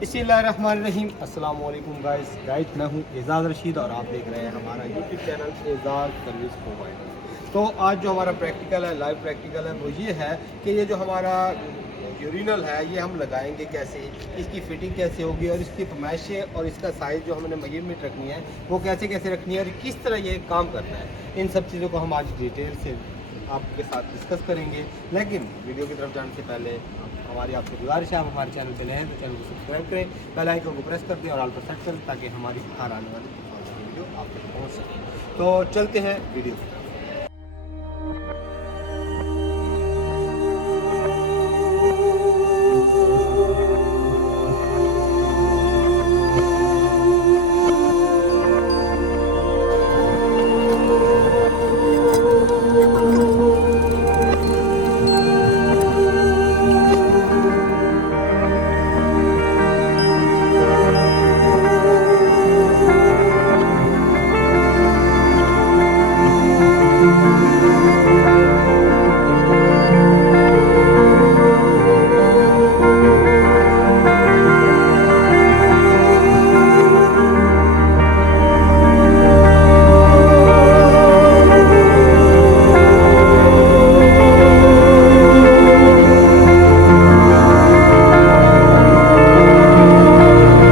बिस्मिल्लाहिर्रहमानिर्रहीम। अस्सलाम वालेकुम गाइस, मैं हूं एजाज़ रशीद और आप देख रहे हैं हमारा यूट्यूब चैनल एजाज़ सर्विस प्रोवाइडर। तो आज जो हमारा प्रैक्टिकल है, लाइव प्रैक्टिकल है, वो ये है कि ये जो हमारा यूरिनल है ये हम लगाएंगे कैसे, इसकी फिटिंग कैसे होगी और इसकी फरमाइशें और इसका साइज़ जो हमने मेजरमेंट रखनी है वो कैसे कैसे रखनी है और किस तरह ये काम करता है। इन सब चीज़ों को हम आज डिटेल से आपके साथ डिस्कस करेंगे। लेकिन वीडियो की तरफ जाने से पहले हमारी आपसे गुजारिश है, आप हमारे चैनल पे नए हैं तो चैनल को सब्सक्राइब करें, बेल आइकन को प्रेस कर दें और ऑल पर सेट करें ताकि हमारी हर आने वाली वीडियो आप तक पहुँच सके। तो चलते हैं वीडियो।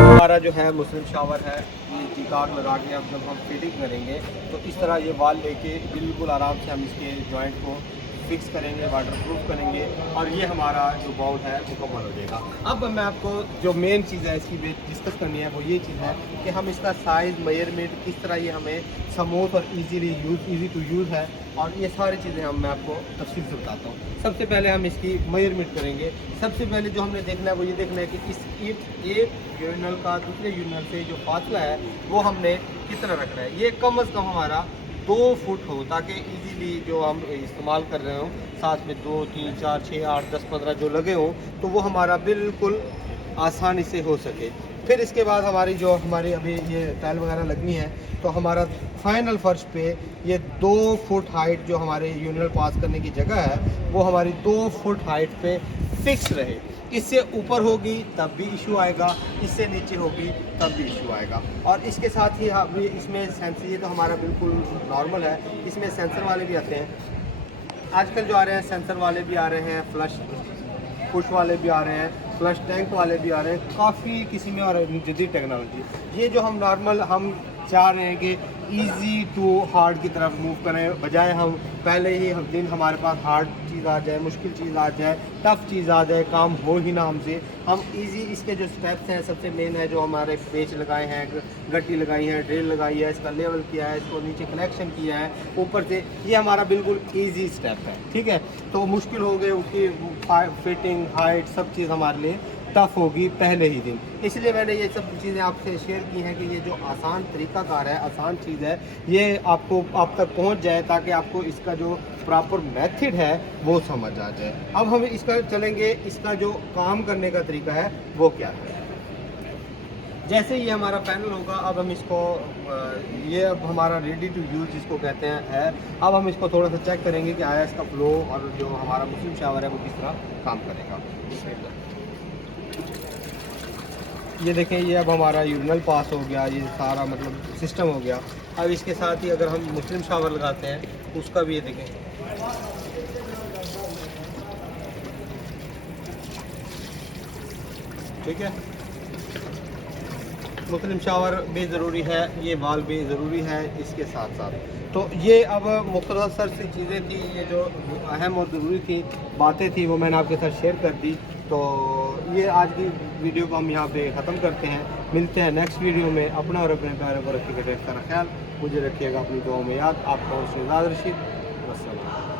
हमारा जो है मुस्लिम शावर है, ये टिकाक लगा के अब जब हम फिटिंग करेंगे तो इस तरह ये वाल लेके बिल्कुल आराम से हम इसके जॉइंट को फिक्स करेंगे, वाटर प्रूफ करेंगे और ये हमारा जो बाउल है मुकम्मल हो जाएगा। अब मैं आपको जो मेन चीज़ है इसकी डिस्कस करनी है वो ये चीज़ है कि हम इसका साइज़ मेजरमेंट किस तरह ये हमें स्मूथ और इजी टू यूज़ है और ये सारी चीज़ें मैं आपको तफसील से बताता हूँ। सबसे पहले हम इसकी मेजरमेंट करेंगे। सबसे पहले जो हमने देखना है वो ये देखना है कि इस एक यूरिनल का दूसरे यूरिनल से जो फासला है वो हमने कितना रखना है। ये कम अज़ कम हमारा 2 फुट हो ताकि इजीली जो हम इस्तेमाल कर रहे हो साथ में 2, 3, 4, 6, 8, 10, 15 जो लगे हों तो वो हमारा बिल्कुल आसानी से हो सके। फिर इसके बाद हमारी अभी ये टाइल वगैरह लगनी है तो हमारा फाइनल फर्श पे ये 2 फुट हाइट जो हमारे यूरिनल पास करने की जगह है वो हमारी 2 फुट हाइट पे फिक्स रहे। इससे ऊपर होगी तब भी इशू आएगा, इससे नीचे होगी तब भी इशू आएगा। और इसके साथ ही अभी इसमें सेंसर, ये तो हमारा बिल्कुल नॉर्मल है, इसमें सेंसर वाले भी आते हैं। आजकल जो आ रहे हैं सेंसर वाले भी आ रहे हैं, फ्लश पुश वाले भी आ रहे हैं, फ्लश टैंक वाले भी आ रहे हैं, काफ़ी किस्म में और जदीद टेक्नोलॉजी। ये जो हम नॉर्मल हम चाह रहे हैं कि इजी टू हार्ड की तरफ मूव करें, बजाय हम पहले ही दिन हमारे पास हार्ड चीज़ आ जाए, मुश्किल चीज़ आ जाए, टफ़ चीज़ आ जाए, काम हो ही ना हमसे। हम इजी इसके जो स्टेप्स हैं, सबसे मेन है जो हमारे पेच लगाए हैं, गट्टी लगाई है, ड्रिल लगाई है, इसका लेवल किया है, इसको नीचे कनेक्शन किया है ऊपर से, ये हमारा बिल्कुल ईजी स्टेप है। ठीक है, तो मुश्किल हो गए उसकी फिटिंग, हाइट, सब चीज़ हमारे लिए टफ़ होगी पहले ही दिन। इसलिए मैंने ये सब चीज़ें आपसे शेयर की हैं कि ये जो आसान तरीक़ाकार है, आसान चीज़ है, ये आप तक पहुंच जाए ताकि आपको इसका जो प्रॉपर मेथड है वो समझ आ जाए। अब हम इसका चलेंगे, इसका जो काम करने का तरीका है वो क्या है। जैसे ये हमारा पैनल होगा, अब हम इसको ये अब हमारा रेडी टू यूज़ जिसको कहते हैं है। अब हम इसको थोड़ा सा चेक करेंगे कि आया इसका फ्लो और जो हमारा मुस्लिम शावर है वो किस तरह काम करेगा। ये देखें, ये अब हमारा यूरिनल पास हो गया, ये सारा मतलब सिस्टम हो गया। अब इसके साथ ही अगर हम मुस्लिम शावर लगाते हैं उसका भी ये देखें, ठीक है, मुस्लिम शावर भी ज़रूरी है, ये वाल भी ज़रूरी है इसके साथ साथ। तो ये अब मुख्तसर सी चीज़ें थी, ये जो अहम और ज़रूरी थी बातें थी वो मैंने आपके साथ शेयर कर दी। तो ये आज की वीडियो को हम यहाँ पे ख़त्म करते हैं। मिलते हैं नेक्स्ट वीडियो में। अपना और अपने प्यारे को रखिएगा ढेर सारा ख्याल, मुझे रखिएगा अपनी दुआओं में याद। आपका एजाज़ रशीद, वस्सलाम।